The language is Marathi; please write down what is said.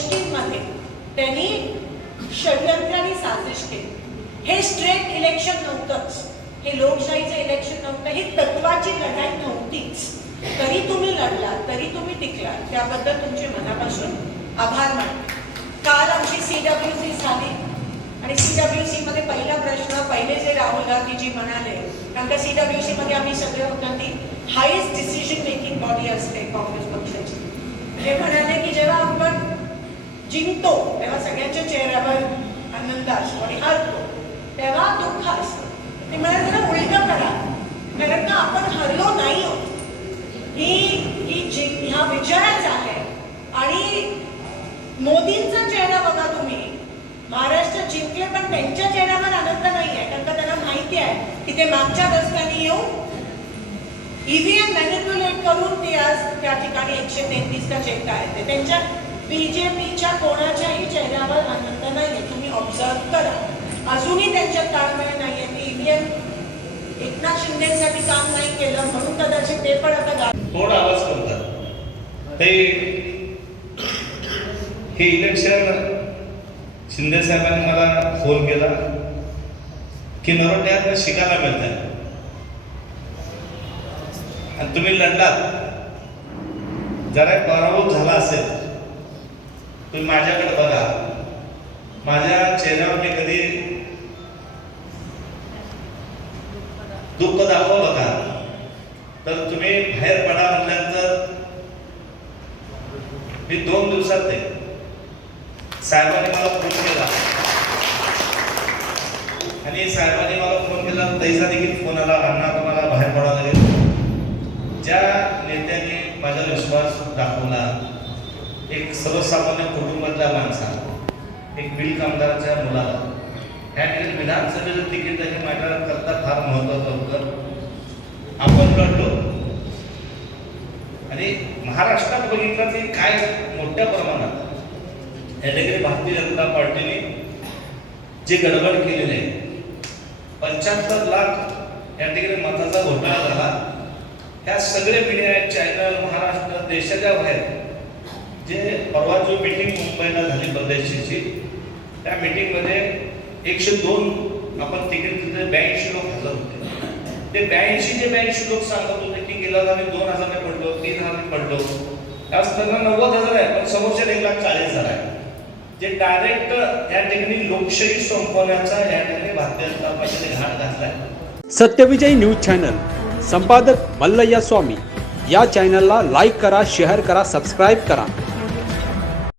गोष्टींमध्ये त्यांनी षडयंत्र आणि साजिश केली. हे स्ट्रेट इलेक्शन नव्हतंच. हे लोकशाहीचं इलेक्शन नव्हतं. ही तत्वाची लढाई नव्हतीच. तरी तुम्ही लढला तरी तुम्ही टिकला त्याबद्दल तुमचे मनापासून आभार मानले काल आमची सी डब्ल्यू सी झाली. आणि सी डब्ल्यू सी मध्ये पहिला प्रश्न पहिले जे राहुल गांधीजी म्हणाले कारण का सी डब्ल्यू सी मध्ये आम्ही सगळे होतो ती हायेस्ट डिसिजन मेकिंग बॉडी असते काँग्रेस पक्षाची. हे म्हणाले की जेव्हा आपण जिंकतो तेव्हा सगळ्यांच्या चेहऱ्यावर आनंद असतो आणि हरतो. तेव्हा दुःख असतं. ते म्हणाले जरा उलटं करा. कारण का आपण हरलो नाही आहोत? ही ही जिंक ह्या विजयाच आहे. आणि मोदींचा चेहरा बघा तुम्ही. महाराष्ट्र जिंकले पण त्यांच्या चेहऱ्यावर आनंद नाही आहे. कारण का त्यांना माहिती आहे की ते मागच्या रस्त्याने येऊन ईव्हीएम मॅन्युप्युलेट करून ते आज त्या ठिकाणी एकशे तेहतीसचा चेक आहे. ते त्यांच्या बीजेपीच्या कोणाच्याही चेहऱ्यावर आनंद नाही तुम्ही ऑब्झर्व करा. अजूनही त्यांच्यात ताळमेळ नाही आहे की ईव्हीएम एकनाथ शिंदेसाठी काम नाही केलं म्हणून कदाचित ते पण आता गा- थोडा आवाज करतात? ते हे इलेक्शन शिंदे साहेबांनी मला फोन केला की नरोट्यात शिकायला मिळतं आणि तुम्ही लढलात. जरा पराभूत झाला असेल. तुम्ही माझ्याकडे बघा. माझ्या चेहऱ्यावर मी कधी दुःख दाखवलं का तर तुम्ही बाहेर पडा म्हटल्यानंतर मी दोन दिवसात ते साहेबांनी मला फोन केला. आणि साहेबांनी मला फोन केला तैसा देखील फोन आला अण्णा तुम्हाला बाहेर पडावं लागेल. ज्या नेत्यांनी माझा विश्वास दाखवला एक सर्वसामान्य कुटुंबातल्या माणसाला एक बिल कामगाराच्या मुलाला ह्या ठिकाणी विधानसभेचं तिकीट हे माझ्याकरता फार महत्वाचं होतं. आपण लढलो आणि महाराष्ट्रात बघितलं की काय मोठ्या प्रमाणात या ठिकाणी भारतीय जनता पार्टीने जे गडबड केलेली आहे पंच्याहत्तर लाख या ठिकाणी मताचा घोटाळा झाला. ह्या सगळे मीडिया चॅनल महाराष्ट्र देशाच्या बाहेर जे परवा जो मीटिंग मुंबईला झाली परदेशीची त्या मीटिंगमध्ये एकशे दोन आपण तिकीट तिथे ब्याऐंशी लोक हजर होते. ते ब्याऐंशी जे ब्याऐंशी लोक सांगत होते की गेला आम्ही दोन हजारने पडलो तीन हजारने पडलो. त्याच त्यांना नव्वद हजार आहे पण समोरच्या एक लाख चाळीस हजार आहे. जे डायरेक्ट या ठिकाणी लोकशाही संपवण्याचा या ठिकाणी भारतीय जनता पक्षाने घाट घातलाय सत्यविजय न्यूज चॅनल संपादक मल्लय्या स्वामी. या चॅनलला लाईक करा शेअर करा सबस्क्राईब करा.